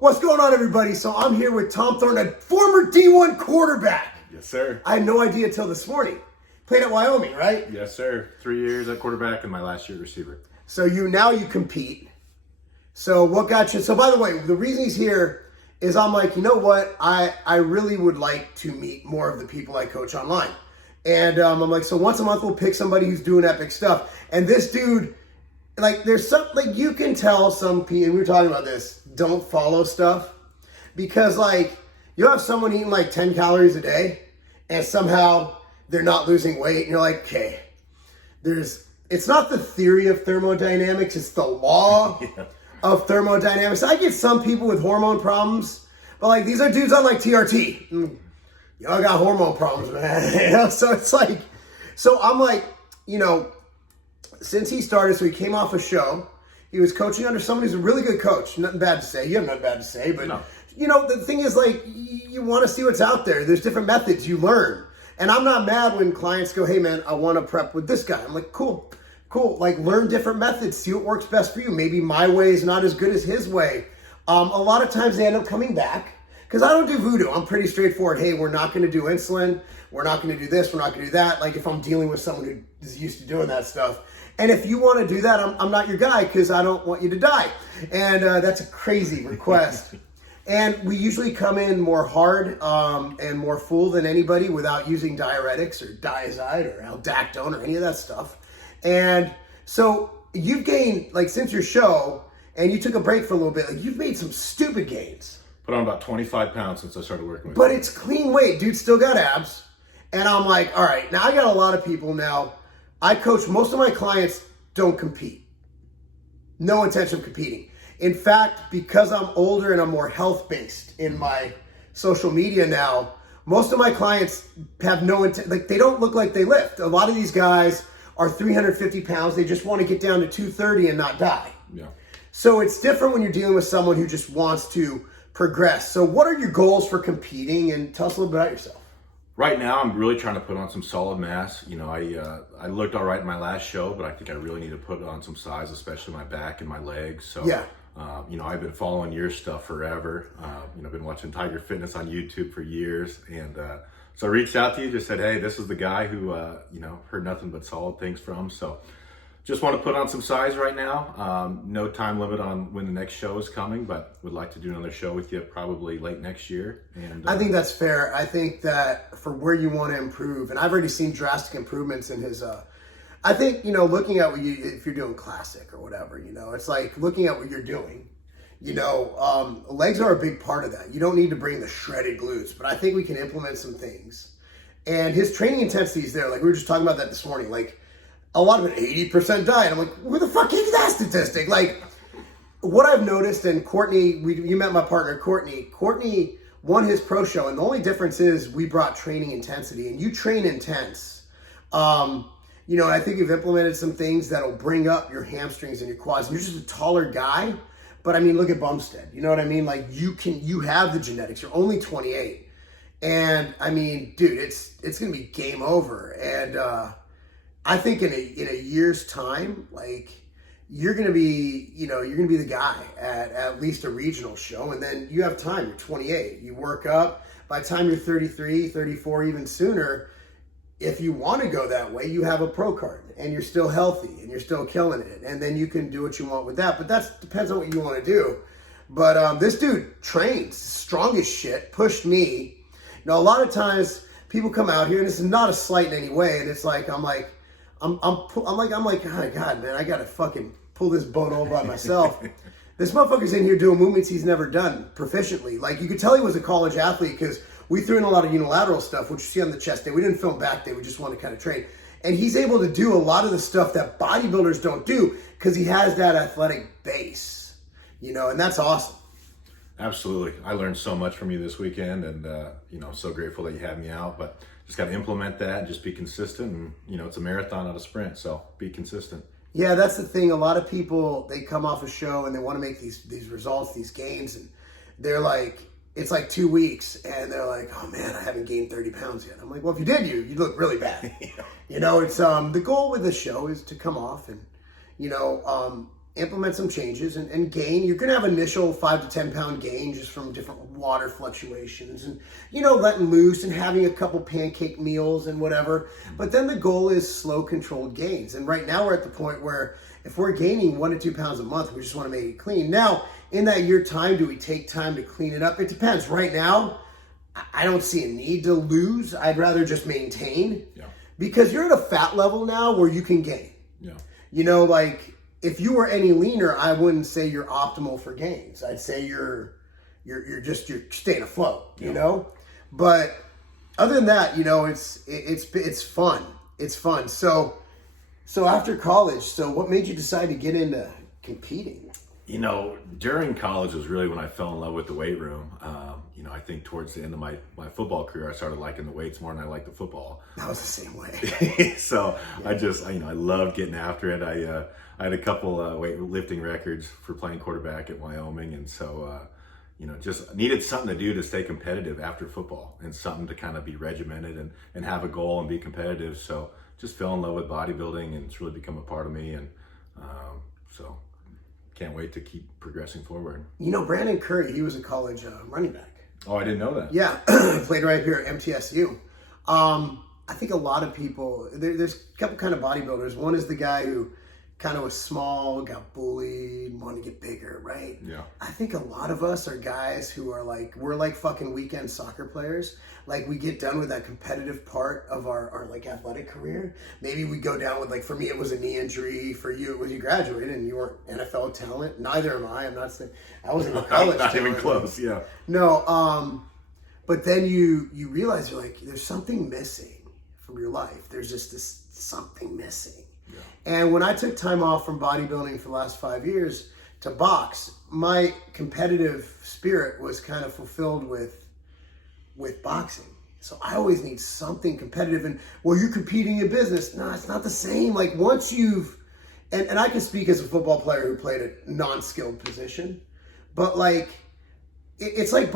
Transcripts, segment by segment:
What's going on, everybody? So I'm here with Tom Thornton, a former D1 quarterback. Yes, sir. I had no idea until this morning. Played at Wyoming, right? Yes, sir. 3 years at quarterback and my last year at receiver. So now you compete. So what got you? So by the way, the reason he's here is I'm like, you know what? I really would like to meet more of the people I coach online. And I'm like, so once a month we'll pick somebody who's doing epic stuff. And this dude, like, there's some, like, you can tell some people, and we were talking about this, don't follow stuff. Because, like, you'll have someone eating like 10 calories a day and somehow they're not losing weight. And you're like, okay, it's not the theory of thermodynamics, it's the law of thermodynamics. I get some people with hormone problems, but like, these are dudes on like TRT. Y'all got hormone problems, man. You know, so it's like, so I'm like, you know, since he started, so he came off a show. He was coaching under someone who's a really good coach. Nothing bad to say. You have nothing bad to say, but no. You know, the thing is, like, you want to see what's out there. There's different methods you learn. And I'm not mad when clients go, hey man, I want to prep with this guy. I'm like, cool. Like, learn different methods, see what works best for you. Maybe my way is not as good as his way. A lot of times they end up coming back. Because I don't do voodoo. I'm pretty straightforward. Hey, we're not going to do insulin. We're not going to do this. We're not going to do that. Like, if I'm dealing with someone who is used to doing that stuff. And if you want to do that, I'm not your guy because I don't want you to die. And that's a crazy request. And we usually come in more hard and more full than anybody without using diuretics or diazide or aldactone or any of that stuff. And so you've gained, like, since your show, and you took a break for a little bit, like, you've made some stupid gains. Put on about 25 pounds since I started working with But you. it's clean weight. Dude still got abs. And I'm like, all right, now I got a lot of people now. I coach, most of my clients don't compete. No intention of competing. In fact, because I'm older and I'm more health-based in my social media now, most of my clients have no intent, like, they don't look like they lift. A lot of these guys are 350 pounds. They just want to get down to 230 and not die. Yeah. So it's different when you're dealing with someone who just wants to progress. So what are your goals for competing? And tell us a little bit about yourself. Right now, I'm really trying to put on some solid mass. You know, I looked all right in my last show, but I think I really need to put on some size, especially my back and my legs. So, yeah. You know, I've been following your stuff forever. You know, been watching Tiger Fitness on YouTube for years. And so I reached out to you, just said, hey, this is the guy who, you know, heard nothing but solid things from. So just want to put on some size right now. No time limit on when the next show is coming, but would like to do another show with you probably late next year. And I think that's fair. I think that for where you want to improve, and I've already seen drastic improvements in his, I think, you know, looking at what you, if you're doing classic or whatever, you know, it's like looking at what you're doing, you know, legs are a big part of that. You don't need to bring the shredded glutes, but I think we can implement some things. And his training intensity is there. Like, we were just talking about that this morning. Like, a lot of it, 80% diet. I'm like, where the fuck is that statistic? Like, what I've noticed, and Courtney, you met my partner, Courtney won his pro show, and the only difference is we brought training intensity, and you train intense. You know, I think you've implemented some things that'll bring up your hamstrings and your quads. And you're just a taller guy, but I mean, look at Bumstead. You know what I mean? Like, you have the genetics. You're only 28. And I mean, dude, it's going to be game over. And, I think in a year's time, like, you're going to be, you know, you're going to be the guy at least a regional show. And then you have time. You're 28. You work up. By the time you're 33, 34, even sooner, if you want to go that way, you have a pro card and you're still healthy and you're still killing it. And then you can do what you want with that. But that depends on what you want to do. But this dude trains strong as shit, pushed me. You know, a lot of times people come out here, and this is not a slight in any way. And it's like, I'm like, oh God, man, I got to fucking pull this boat all by myself. This motherfucker's in here doing movements he's never done proficiently. Like, you could tell he was a college athlete because we threw in a lot of unilateral stuff, which you see on the chest day. We didn't film back day. We just wanted to kind of train. And he's able to do a lot of the stuff that bodybuilders don't do because he has that athletic base, you know, and that's awesome. Absolutely. I learned so much from you this weekend, and, you know, so grateful that you had me out, but just got to implement that and just be consistent. And, you know, it's a marathon, not a sprint. So be consistent. Yeah, that's the thing. A lot of people, they come off a show and they want to make these results, these gains. And they're like, it's like 2 weeks. And they're like, oh man, I haven't gained 30 pounds yet. I'm like, well, if you did, you look really bad. You know, it's, the goal with the show is to come off and, you know, implement some changes and gain. You're going to have initial 5 to 10 pound gain just from different water fluctuations and, letting loose and having a couple pancake meals and whatever. But then the goal is slow, controlled gains. And right now we're at the point where if we're gaining 1 to 2 pounds a month, we just want to make it clean. Now, in that year time, do we take time to clean it up? It depends. Right now, I don't see a need to lose. I'd rather just maintain. Yeah. Because you're at a fat level now where you can gain. Yeah. Like if you were any leaner, I wouldn't say you're optimal for gains. I'd say you're staying afloat, But other than that, it's fun. It's fun. So after college, what made you decide to get into competing? During college was really when I fell in love with the weight room. I think towards the end of my football career, I started liking the weights more than I liked the football. I was the same way. So yeah. I loved getting after it. I had a couple weightlifting records for playing quarterback at Wyoming. And so, just needed something to do to stay competitive after football and something to kind of be regimented and have a goal and be competitive. So just fell in love with bodybuilding and it's really become a part of me. And so can't wait to keep progressing forward. Brandon Curry, he was a college running back. Oh, I didn't know that. Yeah, played right here at MTSU. I think a lot of people, there's a couple kind of bodybuilders. One is the guy who kind of was small, got bullied, wanted to get bigger, right? Yeah. I think a lot of us are guys who are we're like fucking weekend soccer players. Like we get done with that competitive part of our like athletic career. Maybe we go down with for me, it was a knee injury. For you, it was you graduated and you weren't NFL talent. Neither am I. I'm not saying I wasn't a college not talent. even close. Yeah. No. But then you realize you're there's something missing from your life. There's just this something missing. Yeah. And when I took time off from bodybuilding for the last 5 years to box, my competitive spirit was kind of fulfilled with boxing. So I always need something competitive. And you're competing in business. No, it's not the same. Like once you've, and I can speak as a football player who played a non-skilled position, but it's like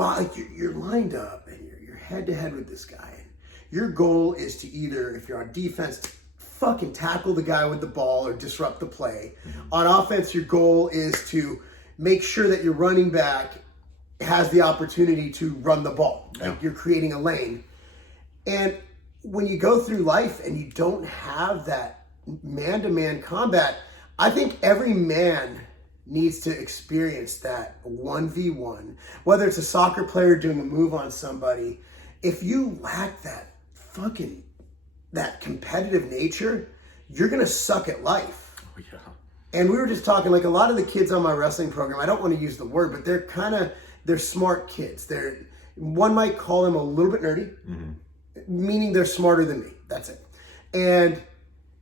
you're lined up and you're head to head with this guy. And your goal is to either, if you're on defense, fucking tackle the guy with the ball or disrupt the play. Mm-hmm. On offense, your goal is to make sure that your running back has the opportunity to run the ball. Like you're creating a lane. And when you go through life and you don't have that man-to-man combat, I think every man needs to experience that 1v1. Whether it's a soccer player doing a move on somebody, if you lack that competitive nature, you're going to suck at life. Oh, yeah. And we were just talking, a lot of the kids on my wrestling program, I don't want to use the word, but they're smart kids. One might call them a little bit nerdy, meaning they're smarter than me. That's it. And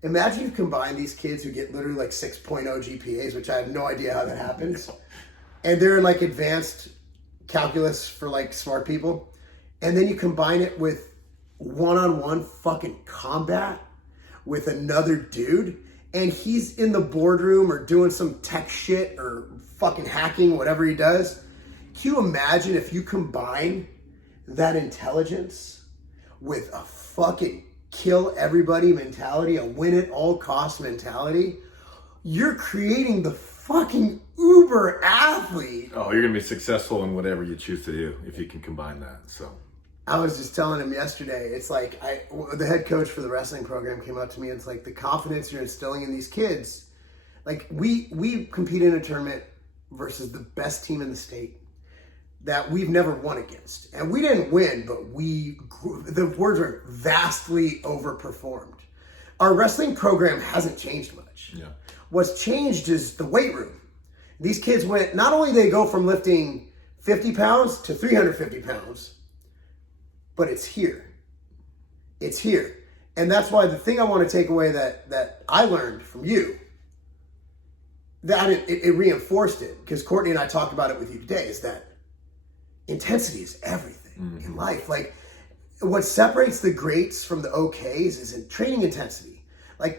imagine you combine these kids who get literally 6.0 GPAs, which I have no idea how that happens. And they're in advanced calculus for smart people. And then you combine it with one-on-one fucking combat with another dude, and he's in the boardroom or doing some tech shit or fucking hacking, whatever he does. Can you imagine if you combine that intelligence with a fucking kill everybody mentality, a win at all cost mentality? You're creating the fucking uber athlete. Oh, you're gonna be successful in whatever you choose to do if you can combine that. So I was just telling him yesterday, it's the head coach for the wrestling program came up to me and it's the confidence you're instilling in these kids. We compete in a tournament versus the best team in the state that we've never won against. And we didn't win, but the words are vastly overperformed. Our wrestling program hasn't changed much. Yeah. What's changed is the weight room. These kids not only they go from lifting 50 pounds to 350 pounds, but it's here. It's here. And that's why the thing I want to take away that I learned from you, that it reinforced it, because Courtney and I talked about it with you today, is that intensity is everything in life. What separates the greats from the okays is in training intensity.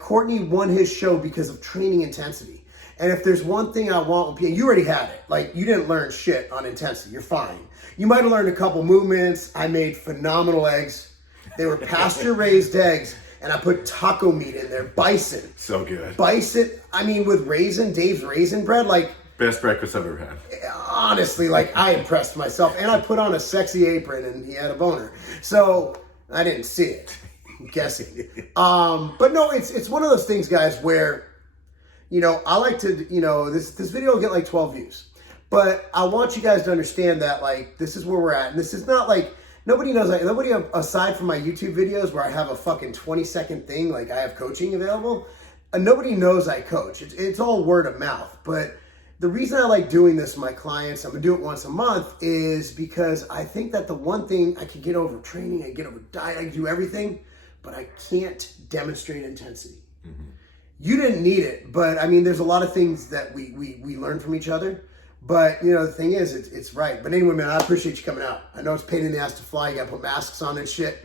Courtney won his show because of training intensity. And if there's one thing I want, you already had it. You didn't learn shit on intensity. You're fine. You might have learned a couple movements. I made phenomenal eggs. They were pasture-raised eggs. and I put taco meat in there, bison. So good. Bison, I mean, with Dave's raisin bread, like. Best breakfast I've ever had. Honestly, like, I impressed myself. And I put on a sexy apron and he had a boner. So, I didn't see it. I'm guessing. But no, it's one of those things, guys, where, I like to, this video will get like 12 views. But I want you guys to understand that, like, this is where we're at. And this is not like, nobody knows, like, nobody aside from my YouTube videos where I have a fucking 20-second thing, like I have coaching available, nobody knows I coach. It's all word of mouth. But the reason I like doing this with my clients, I'm going to do it once a month, is because I think that the one thing I can get over training, I can get over diet, I can do everything, but I can't demonstrate intensity. Mm-hmm. You didn't need it, but I mean, there's a lot of things that we learn from each other. But, the thing is, it's right. But anyway, man, I appreciate you coming out. I know it's a pain in the ass to fly. You got to put masks on and shit.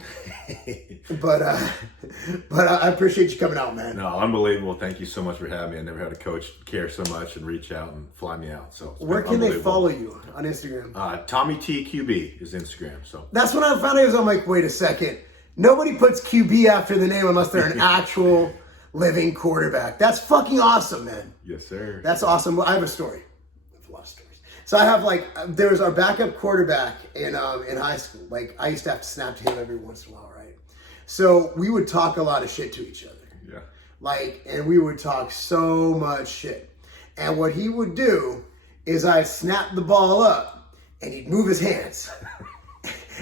but I appreciate you coming out, man. No, unbelievable. Thank you so much for having me. I never had a coach care so much and reach out and fly me out. So where can they follow you on Instagram? Tommy T QB is Instagram. So that's when I found out. I'm like, wait a second. Nobody puts QB after the name unless they're an actual living quarterback. That's fucking awesome, man. Yes, sir. That's awesome. I have a story. A lot of stories. So I have there was our backup quarterback in high school. Like, I used to have to snap to him every once in a while, right? So we would talk a lot of shit to each other. Yeah. And we would talk so much shit. And what he would do is I'd snap the ball up and he'd move his hands.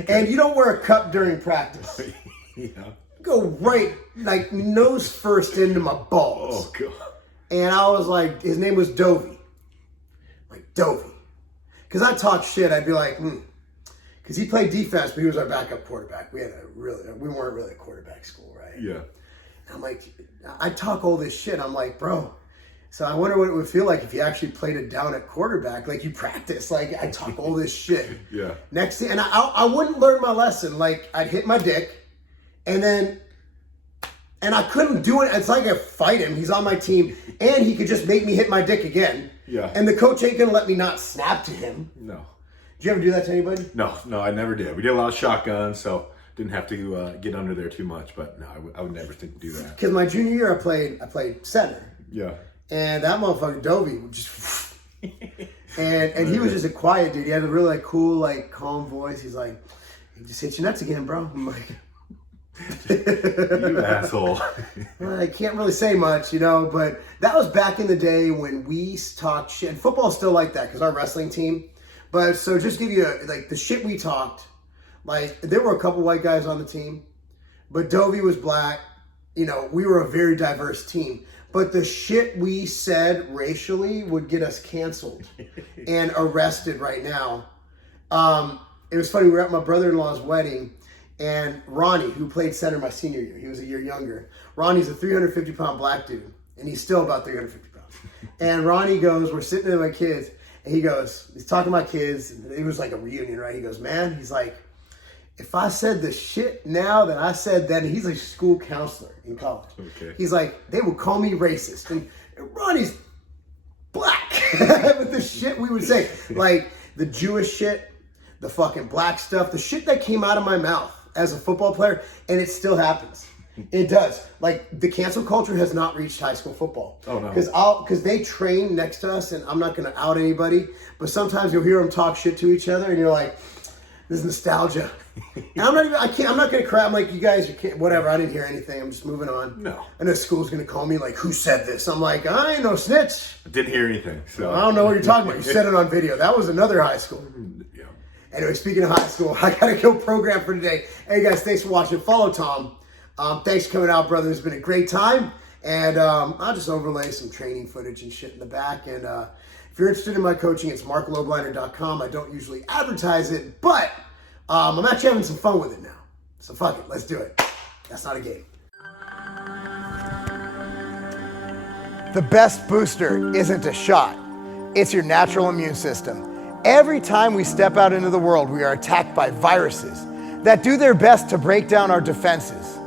And you don't wear a cup during practice. Yeah. Go right, like, nose first into my balls. Oh, God. And I was like, his name was Dovey. Like, Dovey. Because I talk shit, I'd be like, Because he played defense, but he was our backup quarterback. We weren't really a quarterback school, right? Yeah. And I'm like, I talk all this shit. I'm like, bro, so I wonder what it would feel like if you actually played it down at quarterback. Like, you practice. Like, I talk all this shit. Yeah. Next thing, and I wouldn't learn my lesson. Like, I'd hit my dick, and I couldn't do it. It's like I fight him. He's on my team, and he could just make me hit my dick again. Yeah. And the coach ain't gonna let me not snap to him. No. Did you ever do that to anybody? No, I never did. We did a lot of shotguns, so didn't have to get under there too much. But no, I would never think to do that. Because my junior year, I played center. Yeah. And that motherfucker Dovey would just, and he was just a quiet dude. He had a really cool, calm voice. He's like, he just hit your nuts again, bro. I'm like, you asshole. I can't really say much, but that was back in the day when we talked shit. And football's still like that because our wrestling team. But so just give you the shit we talked. There were a couple white guys on the team, but Dovey was black. We were a very diverse team. But the shit we said racially would get us canceled and arrested right now. It was funny. We were at my brother-in-law's wedding. And Ronnie, who played center my senior year, he was a year younger. Ronnie's a 350-pound black dude, and he's still about 350 pounds. And Ronnie goes, we're sitting there with my kids, and he's talking to my kids. And it was like a reunion, right? He goes, man, he's like, if I said the shit now that I said then, he's a school counselor in college. Okay. He's like, they would call me racist. And Ronnie's black with the shit we would say. Like, the Jewish shit, the fucking black stuff, the shit that came out of my mouth as a football player, and it still happens. It does. The cancel culture has not reached high school football. Oh, no. Because they train next to us, and I'm not going to out anybody, but sometimes you'll hear them talk shit to each other, and you're like, this is nostalgia. And I'm not going to cry. I'm like, you guys, you can't, whatever. I didn't hear anything. I'm just moving on. No. I know school's going to call me like, who said this? I'm like, I ain't no snitch. I didn't hear anything. So I don't know what you're talking about. You said it on video. That was another high school. Yeah. Anyway, speaking of high school, I got to go program for today. Hey, guys, thanks for watching. Follow Tom. Thanks for coming out, brother. It's been a great time. And I'll just overlay some training footage and shit in the back. And if you're interested in my coaching, it's marclobliner.com. I don't usually advertise it, but I'm actually having some fun with it now. So fuck it. Let's do it. That's not a game. The best booster isn't a shot. It's your natural immune system. Every time we step out into the world, we are attacked by viruses that do their best to break down our defenses.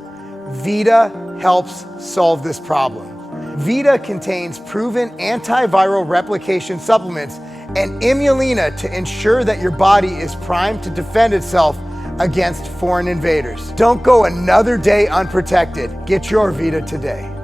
Vita helps solve this problem. Vita contains proven antiviral replication supplements and Imulina to ensure that your body is primed to defend itself against foreign invaders. Don't go another day unprotected. Get your Vita today.